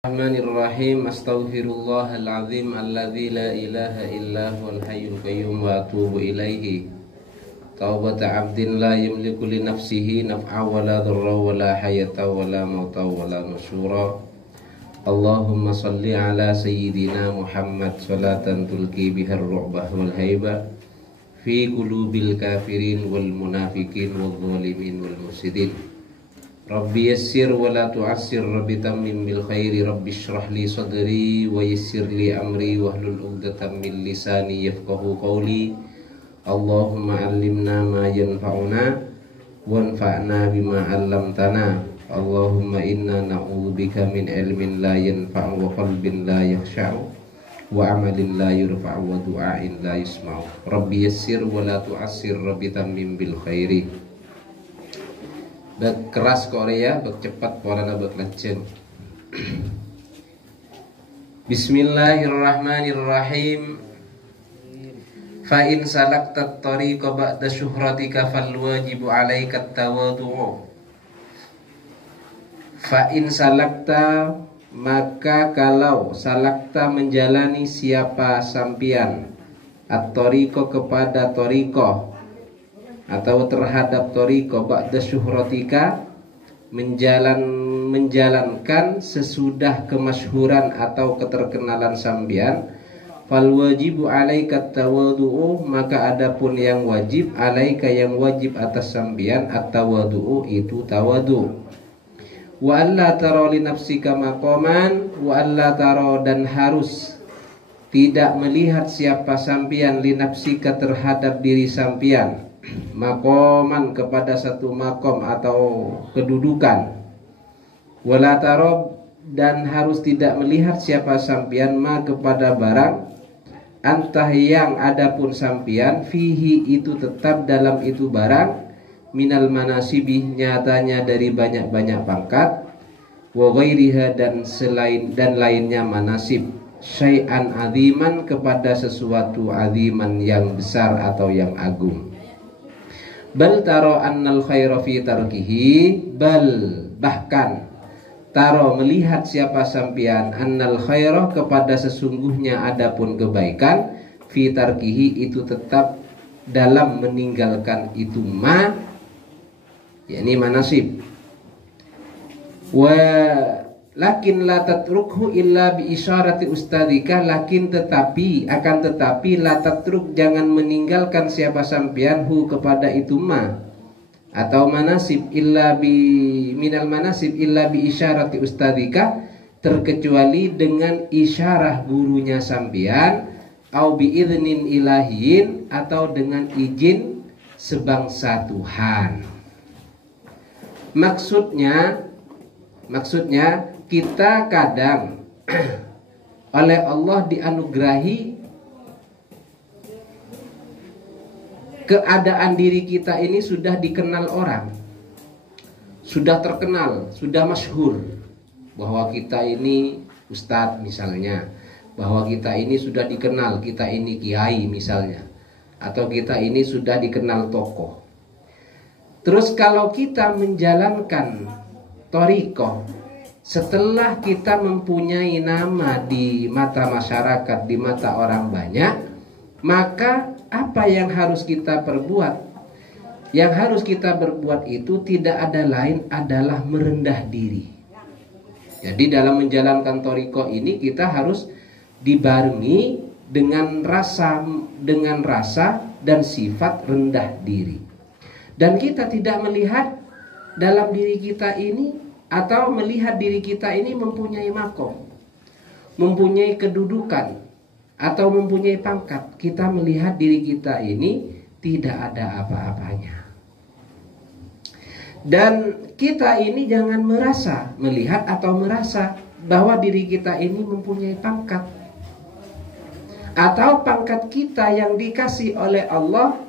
Bismillahirrahmanirrahim. Astaghfirullahaladzim alladzi la ilaha illa huwal hayyul qayyum wa atubu ilaihi. Taubata 'abdin la yamliku li nafsihi naf'a wa la dharra wa la hayata wa la mauta wa la nusyura. Allahumma salli ala sayyidina Muhammad salatan tulqi bihar ru'bah wal haibah fi qulubil kafirin wal munafiqin wal zalimin wal mufsidin. Rabbi yassir wa la tu'assir, Rabbi tammim bil khairi, Rabbi shrah li sadri wa yassir li amri wahlul 'uqdatam min lisani yafqahu qawli. Allahumma 'allimna ma yanfa'una wanfa'na bima 'allamtana. Allahumma inna na'udzubika min ilmin la yanfa'u wa qalbin la yakhsha'u wa 'amalin la yurfa'u wa du'ain la yusma'u. Rabbi yassir wa la tu'assir, Rabbi tammim bil khairi. Bek keras Korea, bek cepat polana bek lenceng. Bismillahirrahmanirrahim. Fa in salaktat tariqa ba'da syuhratika fal wajibu 'alaika at-tawadhu'. Fa in salakta, maka kalau salakta menjalani siapa sampian at-tariqa kepada tariqah atau terhadap tariqah ba'da syuhratika, menjalankan sesudah kemasyhuran atau keterkenalan sambian, fal wajibu 'alaika at-tawadhu', maka adapun yang wajib, 'alaika yang wajib atas sambian, at-tawadhu' itu tawadhu'. Wa alla tara li nafsika maqaman, wa alla tara, dan harus tidak melihat siapa sampian li nafsika terhadap diri sampian, makoman kepada satu makom atau kedudukan. Wala taro, dan harus tidak melihat siapa sampian ma kepada barang, antah yang adapun sampian fihi itu tetap dalam itu barang, minal manasibih nyatanya dari banyak-banyak pangkat, wa ghairiha dan selain dan lainnya manasib, syai'an aziman kepada sesuatu aziman yang besar atau yang agung. Bal taro annal khaira fi tarkihi, bal bahkan taro melihat siapa sampian, annal khaira kepada sesungguhnya adapun kebaikan, fi tarkihi itu tetap dalam meninggalkan itu ma, yakni manasib. Wa lakin la tatrukhu illa bi isyarati ustadzika, lakin tetapi akan tetapi la tatruk, jangan meninggalkan siapa sampian hu kepada itu ma atau manasib, illa bi minal manasib illa bi isyarati ustadzika, terkecuali dengan isyarah gurunya sampian, au bi idznin ilahiyin, atau dengan izin sebangsa Tuhan. Maksudnya kita kadang oleh Allah dianugerahi keadaan diri kita ini sudah dikenal orang, sudah terkenal, sudah masyhur, bahwa kita ini ustadz misalnya, bahwa kita ini sudah dikenal, kita ini kiai misalnya, atau kita ini sudah dikenal tokoh. Terus kalau kita menjalankan thariqah setelah kita mempunyai nama di mata masyarakat, di mata orang banyak, maka apa yang harus kita perbuat? Yang harus kita berbuat itu tidak ada lain adalah merendah diri. Jadi dalam menjalankan thariqah ini kita harus dibarengi dengan rasa dan sifat rendah diri. Dan kita tidak melihat dalam diri kita ini, atau melihat diri kita ini mempunyai makom, mempunyai kedudukan, atau mempunyai pangkat. Kita melihat diri kita ini tidak ada apa-apanya. Dan kita ini jangan melihat atau merasa bahwa diri kita ini mempunyai pangkat, atau pangkat kita yang dikasih oleh Allah.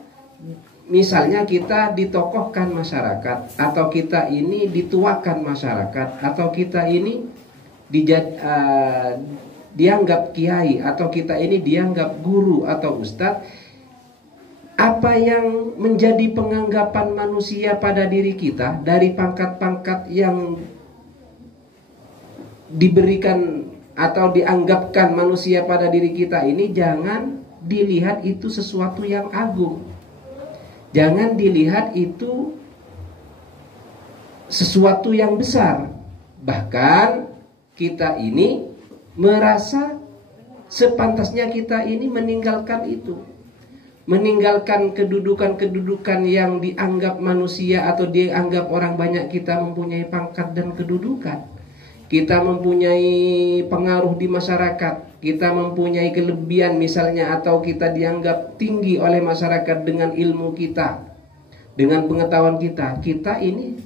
Misalnya kita ditokohkan masyarakat, atau kita ini dituakan masyarakat, atau kita ini dianggap kiai, atau kita ini dianggap guru atau ustadz. Apa yang menjadi penganggapan manusia pada diri kita dari pangkat-pangkat yang diberikan atau dianggapkan manusia pada diri kita ini, jangan dilihat itu sesuatu yang agung. Jangan dilihat itu sesuatu yang besar. Bahkan kita ini merasa sepantasnya kita ini meninggalkan itu, meninggalkan kedudukan-kedudukan yang dianggap manusia atau dianggap orang banyak. Kita mempunyai pangkat dan kedudukan, kita mempunyai pengaruh di masyarakat, kita mempunyai kelebihan misalnya, atau kita dianggap tinggi oleh masyarakat dengan ilmu kita, dengan pengetahuan kita. Kita ini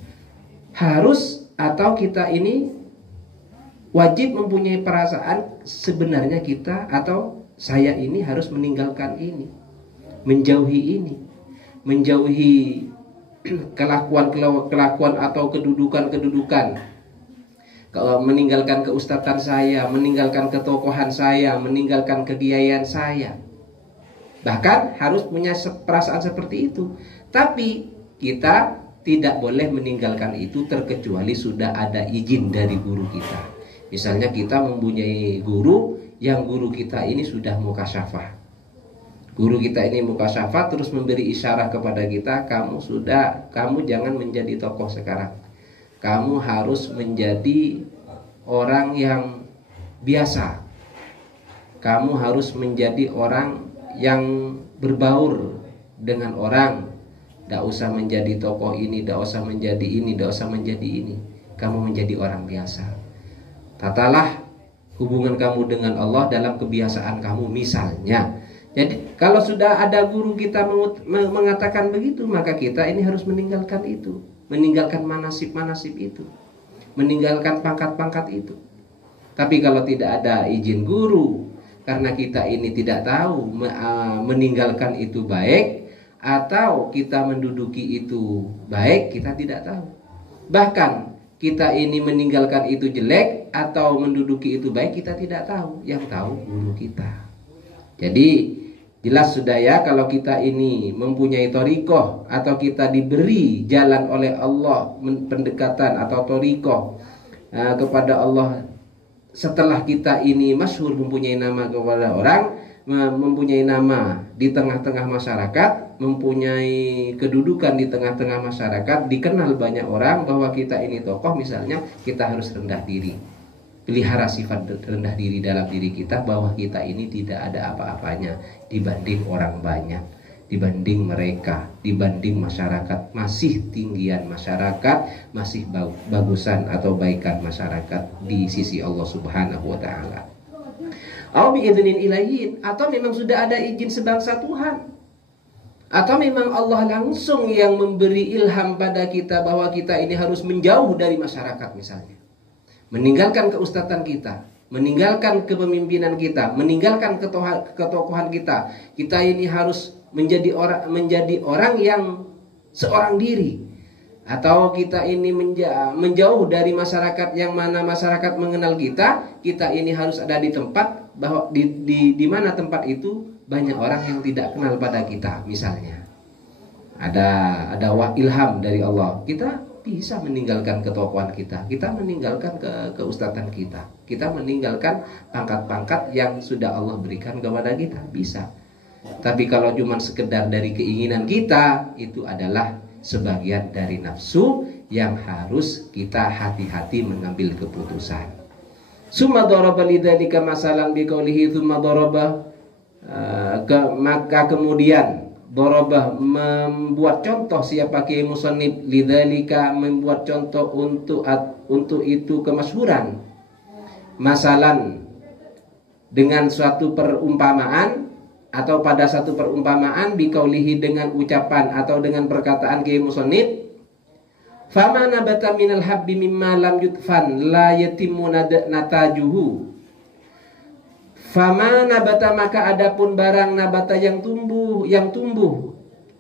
harus, atau kita ini wajib mempunyai perasaan sebenarnya kita atau saya ini harus meninggalkan ini, menjauhi ini, menjauhi kelakuan atau kedudukan, meninggalkan keustatan saya, meninggalkan ketokohan saya, meninggalkan kegiaian saya. Bahkan harus punya perasaan seperti itu. Tapi kita tidak boleh meninggalkan itu terkecuali sudah ada izin dari guru kita. Misalnya kita mempunyai guru, yang guru kita ini sudah mukasyafah. Guru kita ini mukasyafah terus memberi isyarat kepada kita, kamu jangan menjadi tokoh sekarang. Kamu harus menjadi orang yang biasa. Kamu harus menjadi orang yang berbaur dengan orang. Tidak usah menjadi tokoh ini, tidak usah menjadi ini, tidak usah menjadi ini. Kamu menjadi orang biasa. Tatalah hubungan kamu dengan Allah dalam kebiasaan kamu misalnya. Jadi kalau sudah ada guru kita mengatakan begitu, maka kita ini harus meninggalkan itu, meninggalkan manasib-manasib itu, meninggalkan pangkat-pangkat itu. Tapi kalau tidak ada izin guru, karena kita ini tidak tahu meninggalkan itu baik atau kita menduduki itu baik, kita tidak tahu. Bahkan kita ini meninggalkan itu jelek atau menduduki itu baik, kita tidak tahu. Yang tahu guru kita. Jadi jelas sudah ya, kalau kita ini mempunyai thariqah atau kita diberi jalan oleh Allah, pendekatan atau thariqah kepada Allah, setelah kita ini masyhur, mempunyai nama kepada orang, mempunyai nama di tengah-tengah masyarakat, mempunyai kedudukan di tengah-tengah masyarakat, dikenal banyak orang bahwa kita ini tokoh misalnya, kita harus rendah diri, pelihara sifat rendah diri dalam diri kita, bahwa kita ini tidak ada apa-apanya dibanding orang banyak, dibanding mereka, dibanding masyarakat, masih tinggian masyarakat, masih bagusan atau baikan masyarakat di sisi Allah Subhanahu wa taala. Atau memang sudah ada izin sebangsa Tuhan, atau memang Allah langsung yang memberi ilham pada kita bahwa kita ini harus menjauh dari masyarakat misalnya, meninggalkan keustatan kita, meninggalkan kepemimpinan kita, meninggalkan ketokohan kita. Kita ini harus menjadi orang yang seorang diri, atau kita ini menjauh dari masyarakat yang mana masyarakat mengenal kita. Kita ini harus ada di tempat bahwa di mana tempat itu banyak orang yang tidak kenal pada kita misalnya. Ada ilham dari Allah, kita bisa meninggalkan ketokohan kita, kita meninggalkan keustatan kita, kita meninggalkan pangkat-pangkat yang sudah Allah berikan kepada kita, bisa. Tapi kalau cuma sekedar dari keinginan kita, itu adalah sebagian dari nafsu yang harus kita hati-hati mengambil keputusan. Summa daraba lidzalika masalan biqaulihi tsumma daraba, maka kemudian daraba membuat contoh, siapa Kiai Musannif, lidzalika membuat contoh untuk itu kemasyhuran, masalan dengan suatu perumpamaan atau pada satu perumpamaan, biqaulihi dengan ucapan atau dengan perkataan Kiai Musannif, fama nabata minal habbi mimma lam yudfan la yatimmu natajuhu. Fama nabata, maka adapun barang nabata yang tumbuh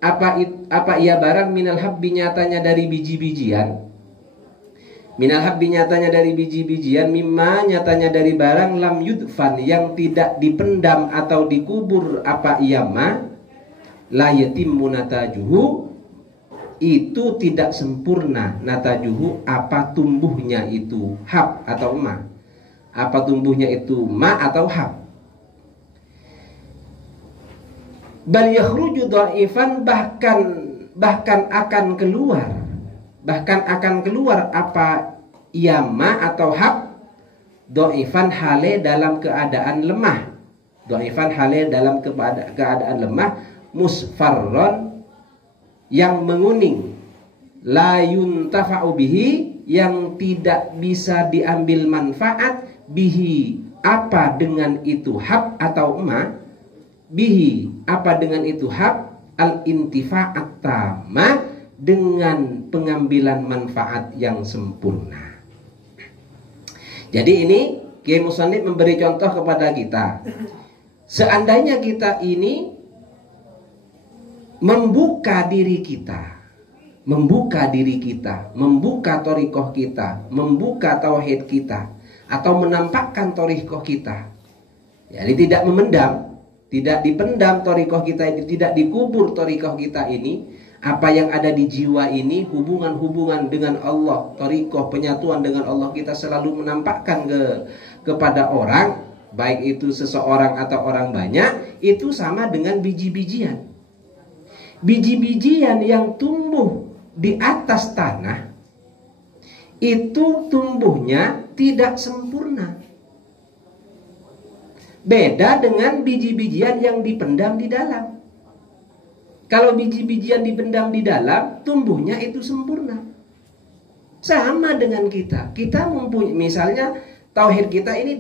apa ia barang, minal habbi nyatanya dari biji-bijian, minal habbi nyatanya dari biji-bijian, mimma nyatanya dari barang, lam yudfan yang tidak dipendam atau dikubur, apa ia ma, la yatimmu natajuhu, itu tidak sempurna natajuhu, apa tumbuhnya itu hab atau emas. Apa tumbuhnya itu ma atau hab? Bal yakhruju dhaifan, bahkan akan keluar apa ia ma atau hab, dhaifan hale dalam keadaan lemah. Dhaifan hale dalam keadaan lemah, musfarron yang menguning, la yuntafa'u bihi yang tidak bisa diambil manfaat, bihi apa dengan itu hab atau ma, bihi apa dengan itu hab, al intifa'at tamah dengan pengambilan manfaat yang sempurna. Jadi ini Kiai Musannif memberi contoh kepada kita. Seandainya kita ini membuka diri kita, membuka thariqah kita, membuka tauhid kita, atau menampakkan thariqah kita, jadi tidak memendam, tidak dipendam thariqah kita ini, tidak dikubur thariqah kita ini. Apa yang ada di jiwa ini, hubungan-hubungan dengan Allah, thariqah, penyatuan dengan Allah, kita selalu menampakkan kepada orang, baik itu seseorang atau orang banyak, itu sama dengan biji-bijian. Biji-bijian yang tumbuh di atas tanah itu tumbuhnya tidak sempurna. Beda dengan biji-bijian yang dipendam di dalam. Kalau biji-bijian dipendam di dalam, tumbuhnya itu sempurna. Sama dengan kita. Kita mempunyai, misalnya tauhid kita ini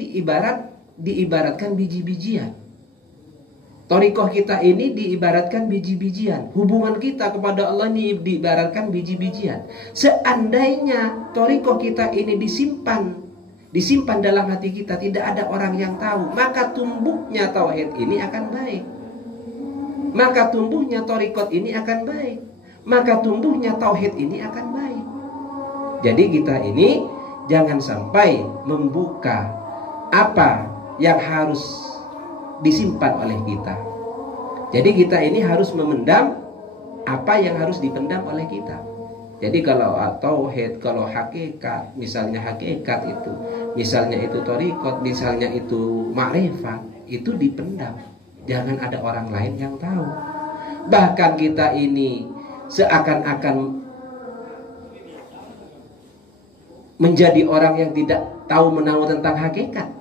diibaratkan biji-bijian. Thariqah kita ini diibaratkan biji-bijian. Hubungan kita kepada Allah ini diibaratkan biji-bijian. Seandainya thariqah kita ini disimpan dalam hati kita, tidak ada orang yang tahu, maka tumbuhnya tauhid ini akan baik. Maka tumbuhnya thariqah ini akan baik. Maka tumbuhnya tauhid ini akan baik. Jadi kita ini jangan sampai membuka apa yang harus disimpan oleh kita. Jadi kita ini harus memendam apa yang harus dipendam oleh kita. Jadi kalau tauhid, kalau hakikat, misalnya hakikat itu, misalnya itu thariqat, misalnya itu ma'rifat, itu dipendam. Jangan ada orang lain yang tahu. Bahkan kita ini seakan-akan menjadi orang yang tidak tahu menahu tentang hakikat.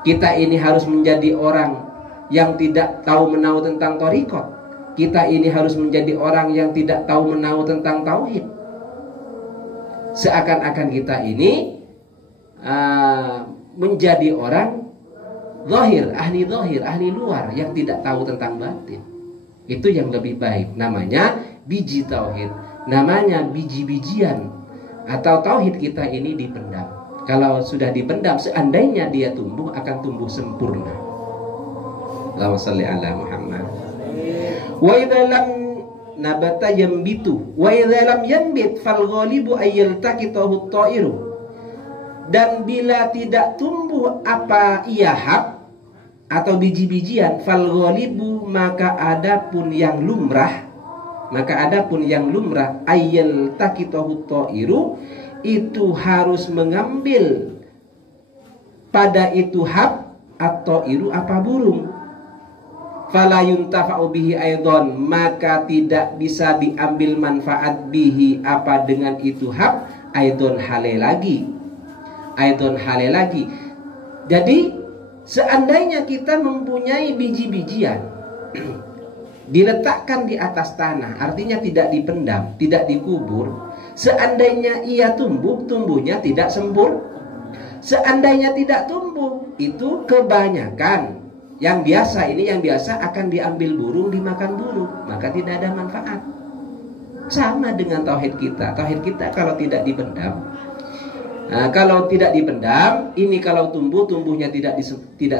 Kita ini harus menjadi orang yang tidak tahu menahu tentang thariqat. Kita ini harus menjadi orang yang tidak tahu menahu tentang tauhid. Seakan-akan kita ini menjadi orang zahir, ahli luar yang tidak tahu tentang batin. Itu yang lebih baik. Namanya biji tauhid, namanya biji-bijian atau tauhid kita ini dipendam. Kalau sudah dipendam, seandainya dia tumbuh, akan tumbuh sempurna. Allahumma shalli ala Muhammad. Wa idza lam nabata yambitu wa idza lam yambit fal ghalibu ay yaltaqitahu at-ta'iru. Dan bila tidak tumbuh apa ia hab atau biji-bijian, fal ghalibu maka adapun yang lumrah, ayyal taqitahu ta'iru, itu harus mengambil pada itu hab atau iru apa burung. Fala yuntafa'u bihi aidon, maka tidak bisa diambil manfaat bihi apa dengan itu hab, aidon hale lagi. Jadi seandainya kita mempunyai biji-bijian diletakkan di atas tanah, artinya tidak dipendam, tidak dikubur. Seandainya ia tumbuh, tumbuhnya tidak sempurna. Seandainya tidak tumbuh, itu kebanyakan yang biasa akan diambil burung, dimakan burung, maka tidak ada manfaat. Sama dengan tauhid kita. Tauhid kita kalau tidak dipendam, ini kalau tumbuh, tumbuhnya tidak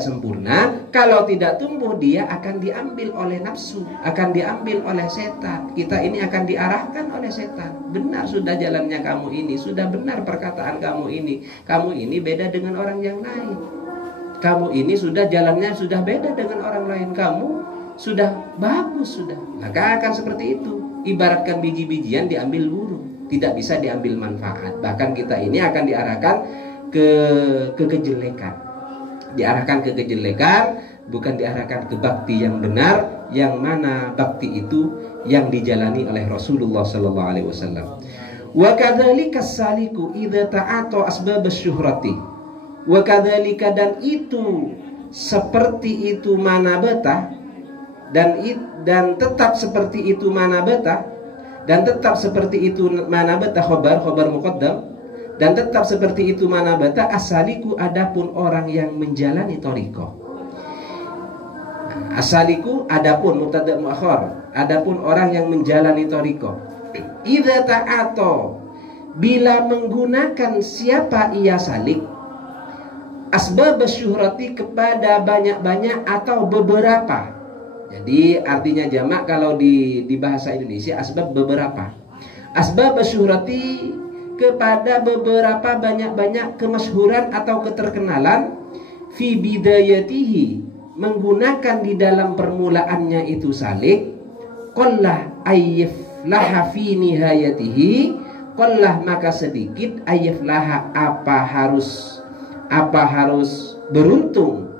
sempurna. Kalau tidak tumbuh, dia akan diambil oleh nafsu, akan diambil oleh setan. Kita ini akan diarahkan oleh setan. Benar sudah jalannya kamu ini, sudah benar perkataan kamu ini beda dengan orang yang lain. Kamu ini sudah jalannya sudah beda dengan orang lain. Kamu sudah bagus sudah. Maka akan seperti itu. Ibaratkan biji-bijian diambil burung, tidak bisa diambil manfaat. Bahkan kita ini akan diarahkan ke kejelekan. Diarahkan ke kejelekan, bukan diarahkan ke bakti yang benar, yang mana bakti itu yang dijalani oleh Rasulullah sallallahu alaihi wasallam. Wa kadzalika saliku idza ta'ata asbab asy-syuhrati. Wa kadzalika, dan itu seperti itu manabata, dan tetap seperti itu manabata, dan tetap seperti itu manabata, khabar muqaddam, dan tetap seperti itu manabata asaliku, adapun orang yang menjalani thariqah. Asaliku adapun mubtada muakhar, adapun orang yang menjalani thariqah. Idza ta'ata, bila menggunakan siapa ia salik, asbab syuhrati, kepada banyak-banyak atau beberapa. Jadi artinya jamak kalau di bahasa Indonesia asbab beberapa. Asbab syuhrati, kepada beberapa banyak-banyak kemasyhuran atau keterkenalan, fi bidayatihi, menggunakan di dalam permulaannya itu salik, qallah ayyaflaha fi nihayatihi, qallah maka sedikit, ayyaflaha apa harus beruntung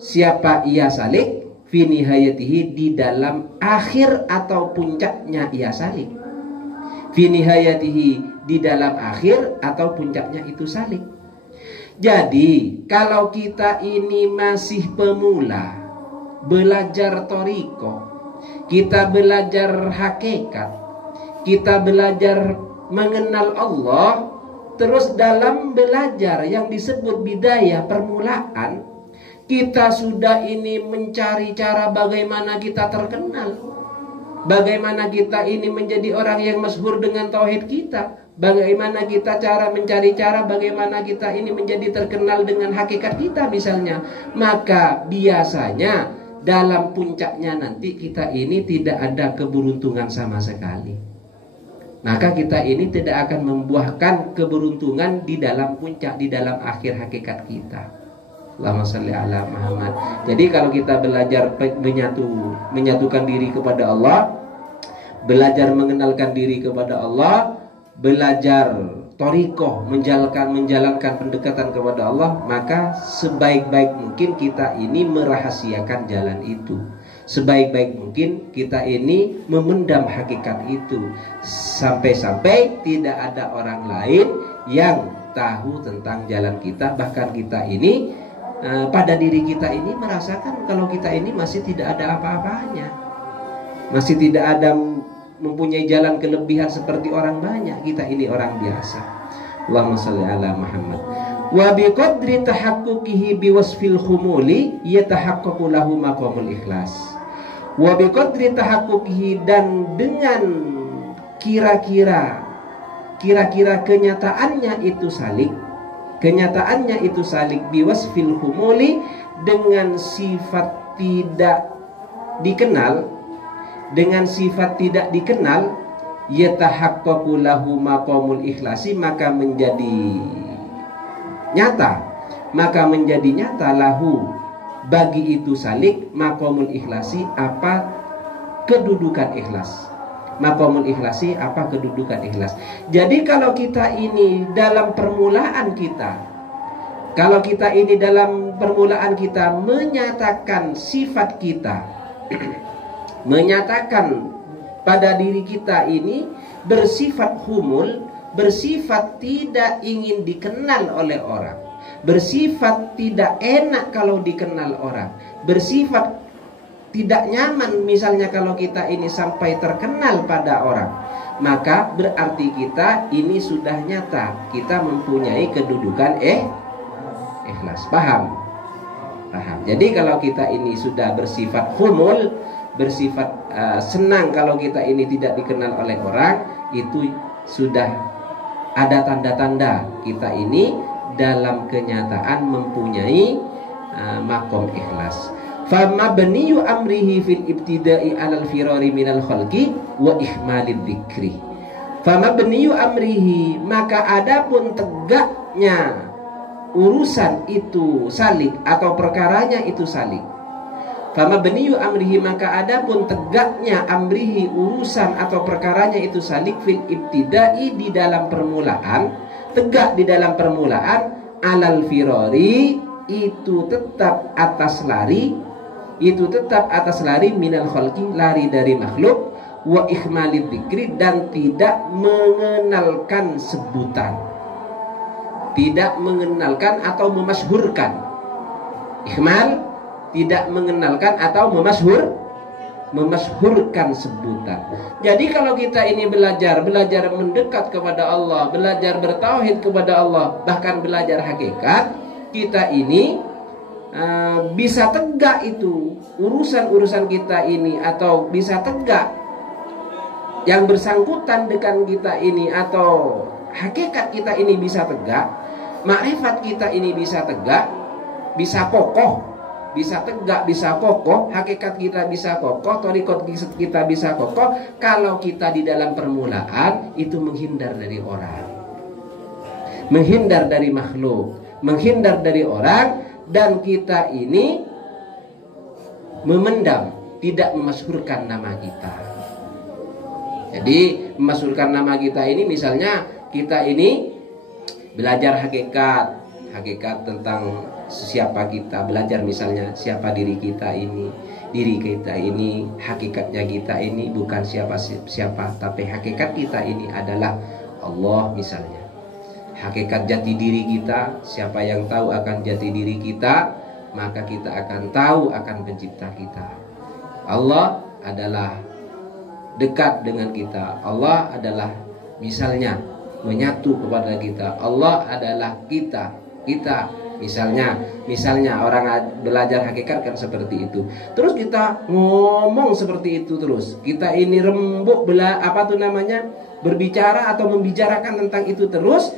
siapa ia salik, fi nihayatihi, di dalam akhir atau puncaknya ia salik. Fi nihayatihi, di dalam akhir atau puncaknya itu salik. Jadi kalau kita ini masih pemula belajar thariqah, kita belajar hakikat, kita belajar mengenal Allah, terus dalam belajar yang disebut bidayah, permulaan, kita sudah ini mencari cara bagaimana kita terkenal, bagaimana kita ini menjadi orang yang masyhur dengan tauhid kita, bagaimana kita mencari cara bagaimana kita ini menjadi terkenal dengan hakikat kita misalnya. Maka biasanya dalam puncaknya nanti kita ini tidak ada keberuntungan sama sekali. Maka kita ini tidak akan membuahkan keberuntungan di dalam puncak, di dalam akhir hakikat kita. Allahumma shalli ala Muhammad. Jadi kalau kita belajar menyatukan diri kepada Allah, belajar mengenalkan diri kepada Allah, belajar thariqah, menjalankan pendekatan kepada Allah, maka sebaik-baik mungkin kita ini merahasiakan jalan itu. Sebaik-baik mungkin kita ini memendam hakikat itu, sampai-sampai tidak ada orang lain yang tahu tentang jalan kita. Bahkan kita ini pada diri kita ini merasakan kalau kita ini masih tidak ada apa-apanya, masih tidak ada mempunyai jalan kelebihan seperti orang banyak. Kita ini orang biasa. Allahumma shalli ala Muhammad. Wa biqadri tahaqquqihi biwasfil khumuli yatahaqqaqu lahu maqamul ikhlas. Wa biqadri tahaqquqihi, dan dengan kira-kira kenyataannya itu salik, kenyataannya itu salik, biwasfil khumuli, dengan sifat tidak dikenal, dengan sifat tidak dikenal, yatahaqqaqu lahu maqamul ikhlasi, maka menjadi nyata lahu, bagi itu salik, maqamul ikhlasi, apa kedudukan ikhlas. Maqamul ikhlasi, apa kedudukan ikhlas. Jadi kalau kita ini dalam permulaan kita, menyatakan sifat kita, menyatakan pada diri kita ini bersifat humul, bersifat tidak ingin dikenal oleh orang, bersifat tidak enak kalau dikenal orang, bersifat tidak nyaman misalnya kalau kita ini sampai terkenal pada orang, maka berarti kita ini sudah nyata kita mempunyai kedudukan ikhlas. Paham? Jadi kalau kita ini sudah bersifat humul, bersifat senang kalau kita ini tidak dikenal oleh orang, itu sudah ada tanda-tanda kita ini dalam kenyataan mempunyai maqam ikhlas. Fama baniyu amrihi fil ibtida'i alal firari minal khalqi wa ihmalid dzikri. Fama baniyu amrihi, maka adapun tegaknya urusan itu salik atau perkaranya itu salik. Fama baniyu amrihi, maka adapun tegaknya amrihi, urusan atau perkaranya itu salik, fil ibtida'i, di dalam permulaan, tegak di dalam permulaan, alal firari, itu tetap atas lari, minal khalqi, lari dari makhluk, wa ikhmalid dzikri, dan tidak mengenalkan sebutan, tidak mengenalkan atau memasyhurkan. Ikhmal, tidak mengenalkan atau memasyhurkan sebutan. Jadi kalau kita ini belajar mendekat kepada Allah, belajar bertauhid kepada Allah, bahkan belajar hakikat, kita ini bisa tegak itu urusan-urusan kita ini, atau bisa tegak yang bersangkutan dengan kita ini, atau hakikat kita ini bisa tegak, makrifat kita ini bisa tegak, bisa kokoh, bisa tegak, bisa kokoh, hakikat kita bisa kokoh, thariqat kita bisa kokoh, kalau kita di dalam permulaan itu menghindar dari orang, menghindar dari makhluk, menghindar dari orang, dan kita ini memendam, tidak memasyhurkan nama kita. Jadi memasyhurkan nama kita ini, misalnya kita ini belajar hakikat tentang siapa kita, belajar misalnya siapa diri kita ini, hakikatnya kita ini bukan siapa, tapi hakikat kita ini adalah Allah misalnya. Hakikat jati diri kita, siapa yang tahu akan jati diri kita, maka kita akan tahu akan pencipta kita. Allah adalah dekat dengan kita, Allah adalah misalnya menyatu kepada kita, Allah adalah kita. Misalnya orang belajar hakikat kan seperti itu. Terus kita ngomong seperti itu terus. Kita ini rembuk berbicara atau membicarakan tentang itu terus.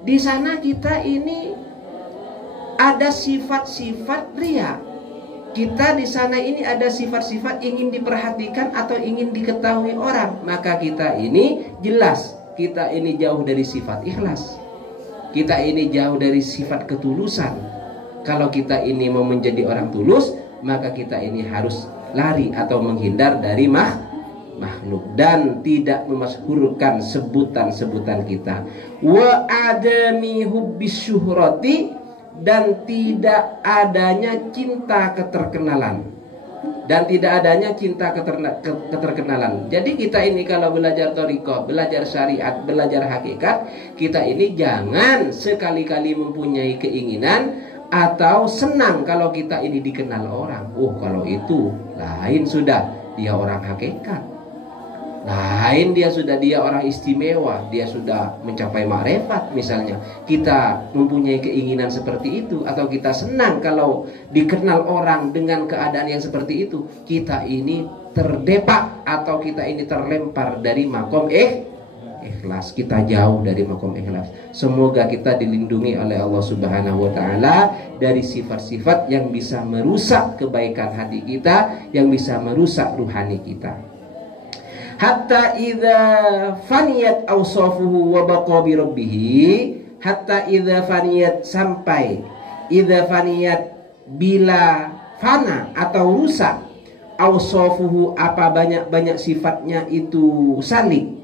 Di sana kita ini ada sifat-sifat riya. Kita di sana ini ada sifat-sifat ingin diperhatikan atau ingin diketahui orang. Maka kita ini jelas, kita ini jauh dari sifat ikhlas. Kita ini jauh dari sifat ketulusan. Kalau kita ini mau menjadi orang tulus, maka kita ini harus lari atau menghindar dari makhluk dan tidak memasyhurkan sebutan-sebutan kita. Wa adami hubbis syuhrati, dan tidak adanya cinta keterkenalan. Jadi kita ini kalau belajar thariqah, belajar syariat, belajar hakikat, kita ini jangan sekali-kali mempunyai keinginan atau senang kalau kita ini dikenal orang. Kalau itu lain sudah, dia orang hakikat. Lain dia orang istimewa, dia sudah mencapai makrifat misalnya. Kita mempunyai keinginan seperti itu, atau kita senang kalau dikenal orang dengan keadaan yang seperti itu, kita ini terdepak atau kita ini terlempar dari makom ikhlas. Kita jauh dari makom ikhlas. Semoga kita dilindungi oleh Allah Subhanahu wa taala dari sifat-sifat yang bisa merusak kebaikan hati kita, yang bisa merusak ruhani kita. Hatta idza faniyat awsafuhu wa baqa bi rabbih, hatta idza faniyat, sampai idza faniyat, bila fana atau rusak, awsafuhu, apa banyak sifatnya itu salik,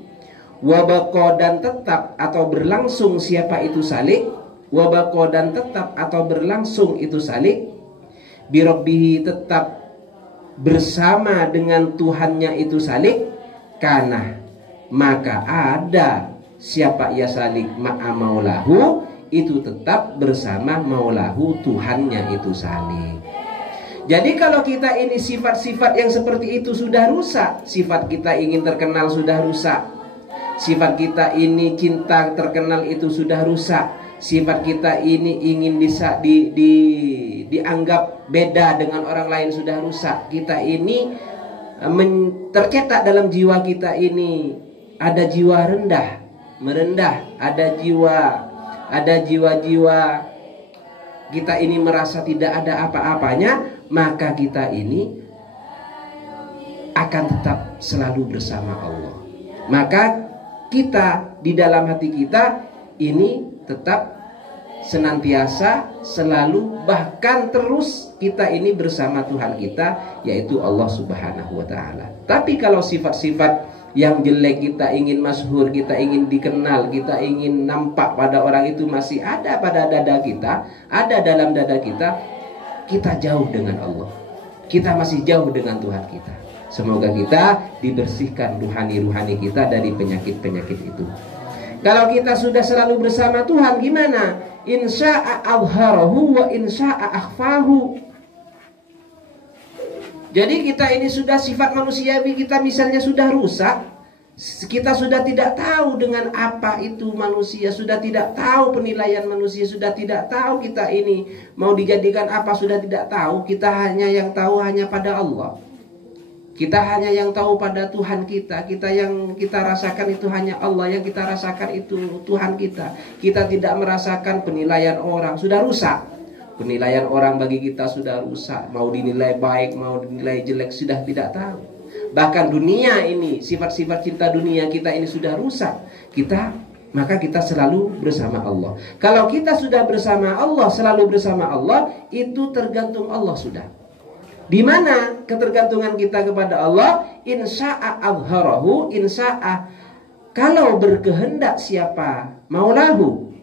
wa baqa, dan tetap atau berlangsung siapa itu salik, wa baqa, dan tetap atau berlangsung itu salik, bi rabbih, tetap bersama dengan Tuhannya itu salik, karena maka ada siapa ia salik ma'a maulahu, itu tetap bersama maulahu, Tuhannya itu salik. Jadi kalau kita ini sifat-sifat yang seperti itu sudah rusak, sifat kita ingin terkenal sudah rusak, sifat kita ini cinta terkenal itu sudah rusak, sifat kita ini ingin dianggap beda dengan orang lain sudah rusak. Kita ini tercetak dalam jiwa kita ini ada jiwa merendah, ada jiwa-jiwa kita ini merasa tidak ada apa-apanya, maka kita ini akan tetap selalu bersama Allah. Maka kita di dalam hati kita ini tetap senantiasa, selalu, bahkan terus kita ini bersama Tuhan kita, yaitu Allah Subhanahu wa taala. Tapi kalau sifat-sifat Yang jelek kita ingin masyhur, kita ingin dikenal, kita ingin nampak pada orang itu masih ada pada dada kita, ada dalam dada kita, kita jauh dengan Allah. Kita masih jauh dengan Tuhan kita. Semoga kita dibersihkan ruhani-ruhani kita dari penyakit-penyakit itu. Kalau kita sudah selalu bersama Tuhan, gimana? Insya'a azharahu wa insya'a akhfahu. Jadi kita ini sudah sifat manusiawi kita misalnya sudah rusak, kita sudah tidak tahu dengan apa itu manusia, sudah tidak tahu penilaian manusia, sudah tidak tahu kita ini mau dijadikan apa, sudah tidak tahu. Kita hanya yang tahu hanya pada Allah. Kita hanya yang tahu pada Tuhan kita. Kita yang kita rasakan itu hanya Allah, yang kita rasakan itu Tuhan kita. Kita tidak merasakan penilaian orang, sudah rusak. Penilaian orang bagi kita sudah rusak. Mau dinilai baik, mau dinilai jelek, sudah tidak tahu. Bahkan dunia ini, sifat-sifat cinta dunia kita ini sudah rusak. Maka kita selalu bersama Allah. Kalau kita sudah bersama Allah, selalu bersama Allah, itu tergantung Allah sudah. Di mana ketergantungan kita kepada Allah? Insya'a azharahu, insya'a, kalau berkehendak siapa maulahu,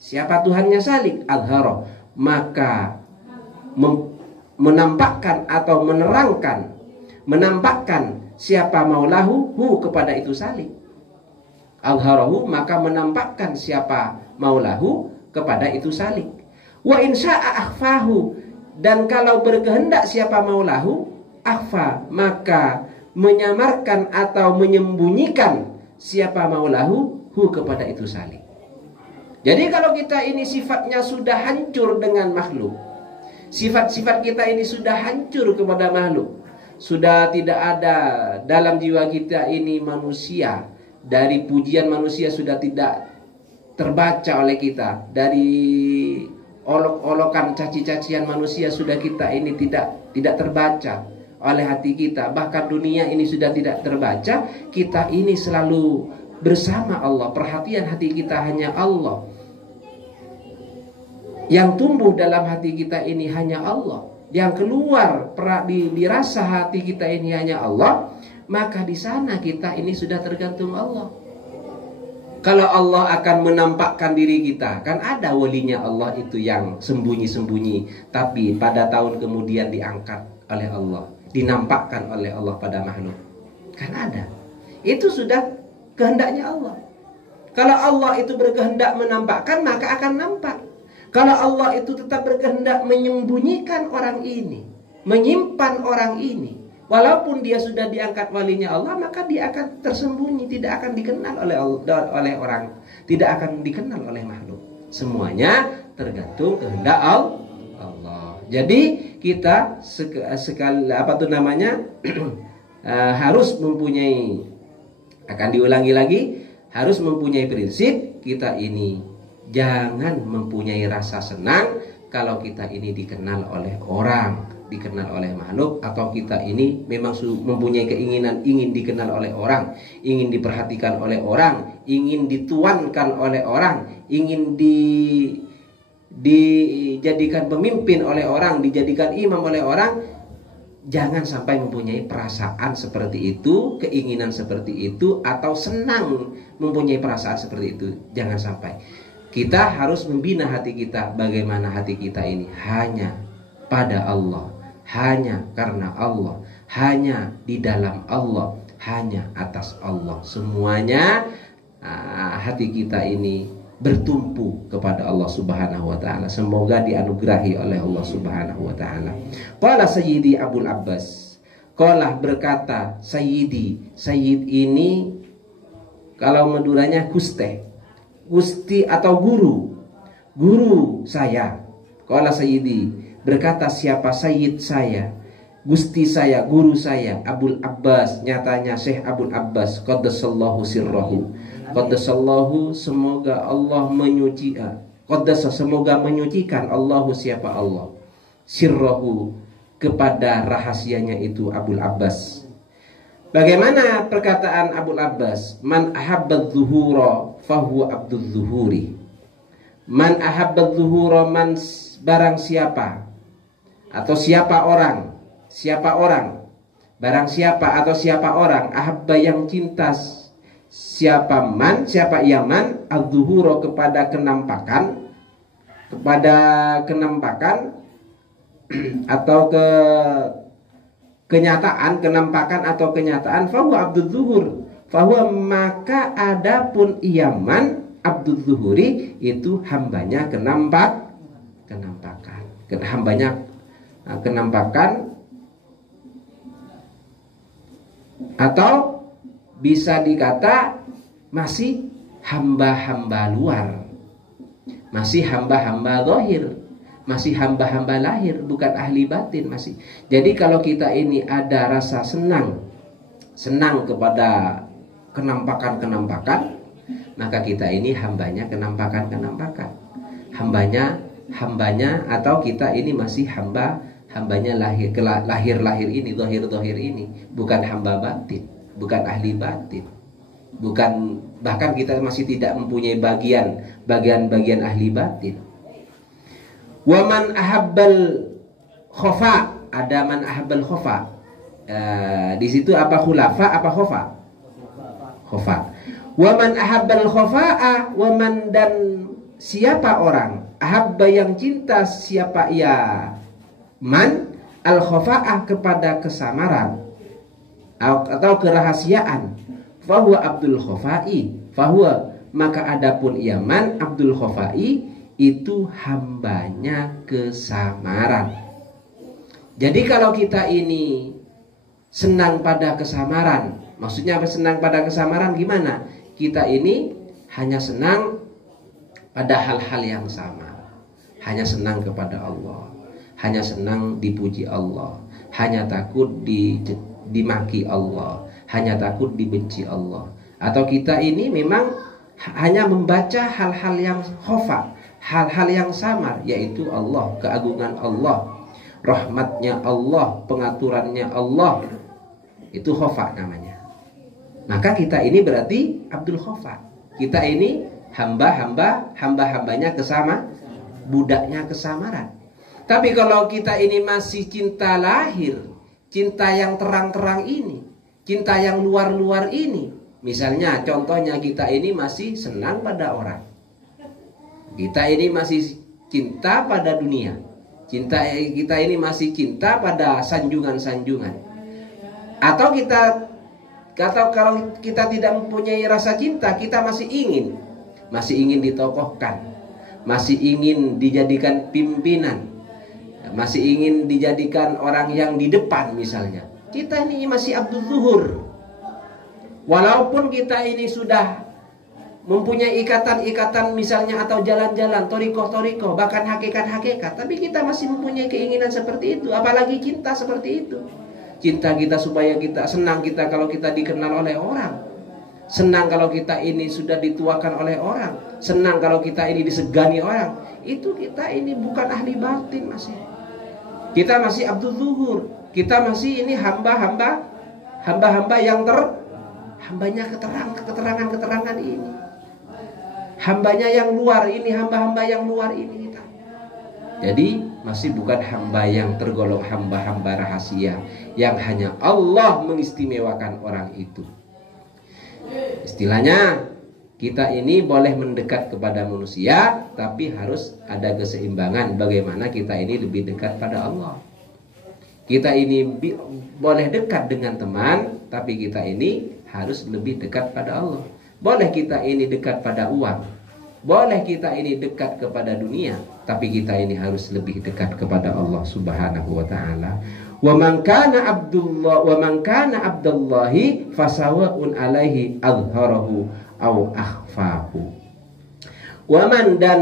siapa Tuhannya salik, azharahu, maka menampakkan atau menampakkan siapa maulahu hu kepada itu salik. Azharahu, maka menampakkan siapa maulahu kepada itu salik. Wa insya'a akhfahu, dan kalau berkehendak siapa maulahu akhfa, maka menyamarkan atau menyembunyikan siapa maulahu hu kepada itu salik. Jadi kalau kita ini sifatnya sudah hancur dengan makhluk, sifat-sifat kita ini sudah hancur kepada makhluk, sudah tidak ada dalam jiwa kita ini manusia, dari pujian manusia sudah tidak terbaca oleh kita, dari olok-olokan caci-cacian manusia sudah kita ini tidak terbaca oleh hati kita. Bahkan dunia ini sudah tidak terbaca, kita ini selalu bersama Allah, perhatian hati kita hanya Allah. Yang tumbuh dalam hati kita ini hanya Allah. Yang keluar dirasa hati kita ini hanya Allah, maka di sana kita ini sudah tergantung Allah. Kalau Allah akan menampakkan diri kita, kan ada walinya Allah itu yang sembunyi-sembunyi, tapi pada tahun kemudian diangkat oleh Allah, dinampakkan oleh Allah pada makhluk. Kan ada. Itu sudah kehendaknya Allah. Kalau Allah itu berkehendak menampakkan, maka akan nampak. Kalau Allah itu tetap berkehendak menyembunyikan orang ini, menyimpan orang ini, walaupun dia sudah diangkat walinya Allah, maka dia akan tersembunyi, tidak akan dikenal oleh orang, tidak akan dikenal oleh makhluk. Semuanya tergantung kehendak Allah. Jadi kita harus mempunyai, akan diulangi lagi, harus mempunyai prinsip kita ini jangan mempunyai rasa senang kalau kita ini dikenal oleh orang, dikenal oleh makhluk, atau kita ini memang mempunyai keinginan ingin dikenal oleh orang, ingin diperhatikan oleh orang, ingin dituankan oleh orang, ingin dijadikan pemimpin oleh orang, dijadikan imam oleh orang. Jangan sampai mempunyai perasaan seperti itu, keinginan seperti itu, atau senang mempunyai perasaan seperti itu. Jangan sampai. Kita harus membina hati kita, bagaimana hati kita ini hanya pada Allah, hanya karena Allah, hanya di dalam Allah, hanya atas Allah. Semuanya hati kita ini bertumpu kepada Allah Subhanahu wa taala. Semoga dianugerahi oleh Allah Subhanahu wa taala. Qala Sayyidi Abul Abbas, qala berkata Sayyidi, Sayyid ini kalau Maduranya Gusti atau guru saya. Qala Sayyidi, berkata siapa Sayyid saya, Gusti saya, guru saya, Abul Abbas, nyatanya Syekh Abul Abbas, qaddasallahu sirrahu. Qaddasallahu, semoga Allah semoga menyucikan Allahu, siapa Allah, sirrahu, kepada rahasianya itu Abul Abbas. Bagaimana perkataan Abul Abbas? Man ahabbadz zuhura fahuwa abduz zuhuri. Man ahabbadz zuhura, man barang siapa, atau siapa orang Barang siapa atau siapa orang ahabba yang cinta siapa ia man adzuhuro kepada kenampakan atau kenampakan atau kenyataan fahuwa abdul zuhur fahuwa maka adapun ia man abdul zuhuri itu hambanya kenampakan atau bisa dikata masih hamba-hamba luar, masih hamba-hamba zahir, masih hamba-hamba lahir, bukan ahli batin masih. Jadi kalau kita ini ada rasa senang kepada kenampakan, maka kita ini hambanya kenampakan, hambanya atau kita ini masih hambanya lahir ini, zahir ini, bukan hamba batin, bukan ahli batin, bukan, bahkan kita masih tidak mempunyai bagian ahli batin. Waman ahabbal khofa, ada man ahabbal khofa. Di situ apa khulafa apa khofa. Waman ahabbal khofa'a, waman dan siapa orang ahabba yang cinta siapa ia man al khofa'ah kepada kesamaran atau kerahasiaan, fahuwa abdul khofa'i, fahuwa maka adapun ia man abdul khofa'i itu hambanya kesamaran. Jadi kalau kita ini senang pada kesamaran, maksudnya apa senang pada kesamaran gimana? Kita ini hanya senang pada hal-hal yang sama, hanya senang kepada Allah, hanya senang dipuji Allah, hanya takut dimaki Allah, hanya takut dibenci Allah. Atau kita ini memang hanya membaca hal-hal yang khofa, hal-hal yang samar, yaitu Allah, keagungan Allah, rahmatnya Allah, pengaturannya Allah, itu khofa namanya. Maka kita ini berarti abdul khofa. Kita ini hamba-hambanya budaknya kesamaran. Tapi kalau kita ini masih cinta lahir, cinta yang terang-terang ini, cinta yang luar-luar ini, misalnya contohnya kita ini masih senang pada orang, kita ini masih cinta pada dunia, kita ini masih cinta pada sanjungan-sanjungan, atau kalau kita tidak mempunyai rasa cinta, kita masih ingin ditokohkan, masih ingin dijadikan pimpinan, masih ingin dijadikan orang yang di depan misalnya. Kita ini masih abdul zuhur. Walaupun kita ini sudah mempunyai ikatan-ikatan misalnya atau jalan-jalan, toriko-toriko, bahkan hakikat-hakikat, tapi kita masih mempunyai keinginan seperti itu, apalagi cinta seperti itu. Cinta kita supaya kita senang kita kalau kita dikenal oleh orang, senang kalau kita ini sudah dituakan oleh orang, senang kalau kita ini disegani orang. Itu kita ini bukan ahli batin masih. Kita masih abdul zuhur. Kita masih ini hamba yang hambanya keterangan ini. Hambanya yang luar ini, hamba-hamba yang luar ini kita. Jadi masih bukan hamba yang tergolong hamba-hamba rahasia yang hanya Allah mengistimewakan orang itu. Istilahnya kita ini boleh mendekat kepada manusia, tapi harus ada keseimbangan. Bagaimana kita ini lebih dekat pada Allah. Kita ini boleh dekat dengan teman, tapi kita ini harus lebih dekat pada Allah. Boleh kita ini dekat pada uang, boleh kita ini dekat kepada dunia, tapi kita ini harus lebih dekat kepada Allah Subhanahu wa taala. Wa man kana abdullahi fasawaun alaihi azharahu au akhfahu. Waman dan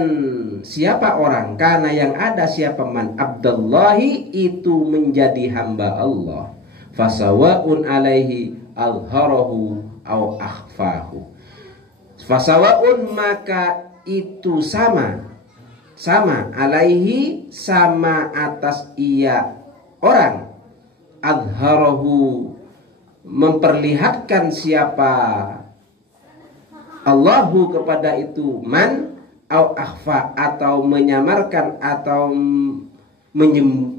siapa orang karena yang ada siapa man abdullahi itu menjadi hamba Allah, fasawaun alaihi azharahu au akhfahu. Fasawaun maka itu sama alaihi sama atas ia orang, azharahu memperlihatkan siapa Allahu kepada itu man, au akhfa atau menyamarkan atau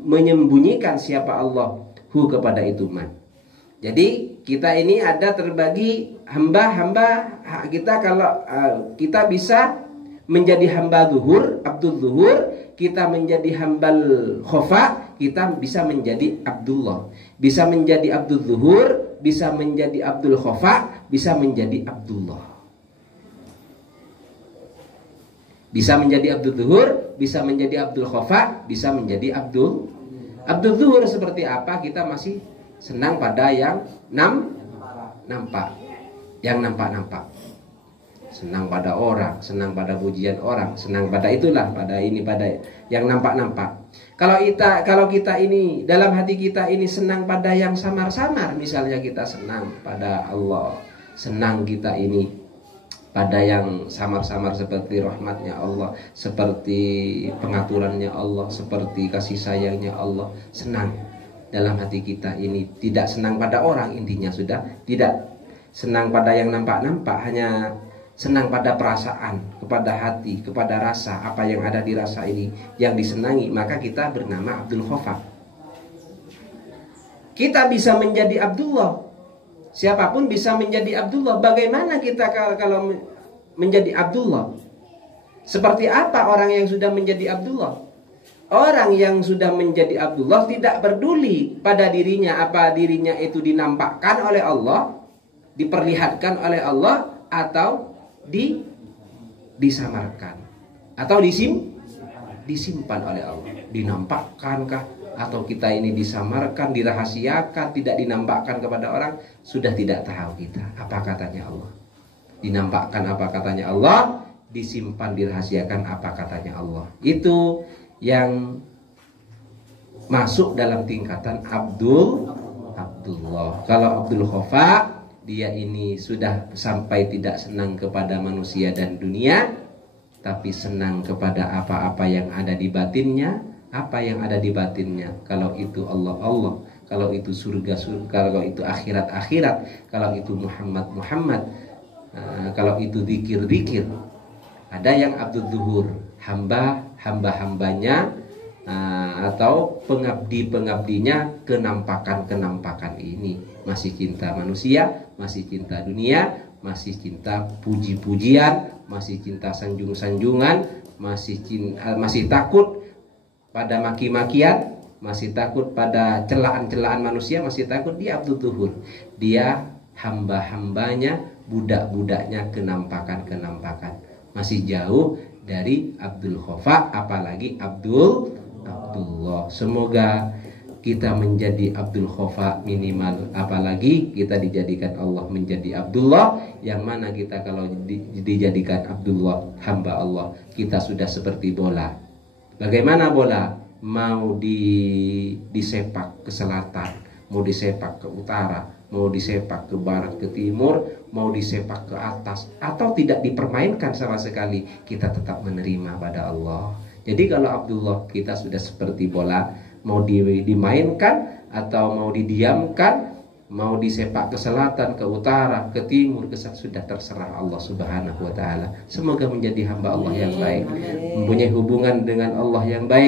menyembunyikan siapa Allah hu kepada itu man. Jadi kita ini ada terbagi hamba-hamba kita. Kalau kita bisa menjadi hamba zuhur, abdul zuhur, kita menjadi hambal khofa, kita bisa menjadi Abdullah. Bisa menjadi abdul zuhur, bisa menjadi abdul khofa, bisa menjadi Abdullah. Bisa menjadi abdul zuhur, bisa menjadi abdul khofa, bisa menjadi abdul zuhur. Seperti apa? Kita masih senang pada yang nampak, yang nampak. Senang pada orang, senang pada pujian orang, senang pada itulah, pada yang nampak-nampak. Kalau kita ini dalam hati kita ini senang pada yang samar-samar, misalnya kita senang pada Allah, senang kita ini pada yang samar-samar seperti rahmatnya Allah, seperti pengaturannya Allah, seperti kasih sayangnya Allah, senang dalam hati kita ini. Tidak senang pada orang, intinya sudah tidak senang pada yang nampak-nampak, hanya senang pada perasaan, kepada hati, kepada rasa. Apa yang ada di rasa ini yang disenangi, maka kita bernama Abdul Khofa. Kita bisa menjadi Abdullah. Siapapun bisa menjadi Abdullah. Bagaimana kita kalau menjadi Abdullah? Seperti apa orang yang sudah menjadi Abdullah? Orang yang sudah menjadi Abdullah tidak peduli pada dirinya, apa dirinya itu dinampakkan oleh Allah, diperlihatkan oleh Allah, atau disamarkan, atau disimpan oleh Allah. Dinampakkankah, atau kita ini disamarkan, dirahasiakan, tidak dinampakkan kepada orang, sudah tidak tahu kita. Apa katanya Allah? Dinampakkan apa katanya Allah, disimpan, dirahasiakan apa katanya Allah. Itu yang masuk dalam tingkatan Abdullah. Kalau Abdul Khofa, dia ini sudah sampai tidak senang kepada manusia dan dunia, tapi senang kepada apa-apa yang ada di batinnya. Apa yang ada di batinnya? Kalau itu Allah, kalau itu surga, kalau itu akhirat, kalau itu Muhammad, kalau itu zikir. Ada yang Abdul Zuhur, hambanya, atau pengabdinya, kenampakan ini masih cinta manusia, masih cinta dunia, masih cinta puji-pujian, masih cinta sanjung-sanjungan, masih takut pada maki-makian, masih takut pada celaan-celaan manusia, masih takut. Dia Abdul Zuhur. Dia hamba-hambanya, budak-budaknya, kenampakan. Masih jauh dari Abdul Khofa, apalagi Abdullah. Semoga kita menjadi Abdul Khofa minimal, apalagi kita dijadikan Allah menjadi Abdullah, yang mana kita kalau dijadikan Abdullah, hamba Allah, kita sudah seperti bola. Bagaimana bola? Mau disepak ke selatan, mau disepak ke utara, mau disepak ke barat, ke timur, mau disepak ke atas, atau tidak dipermainkan sama sekali, kita tetap menerima pada Allah. Jadi kalau Abdullah, kita sudah seperti bola, mau dimainkan atau mau didiamkan, mau disepak ke selatan, ke utara, ke timur, ke sudah terserah Allah Subhanahu wa taala. Semoga menjadi hamba Allah yang baik, mempunyai hubungan dengan Allah yang baik.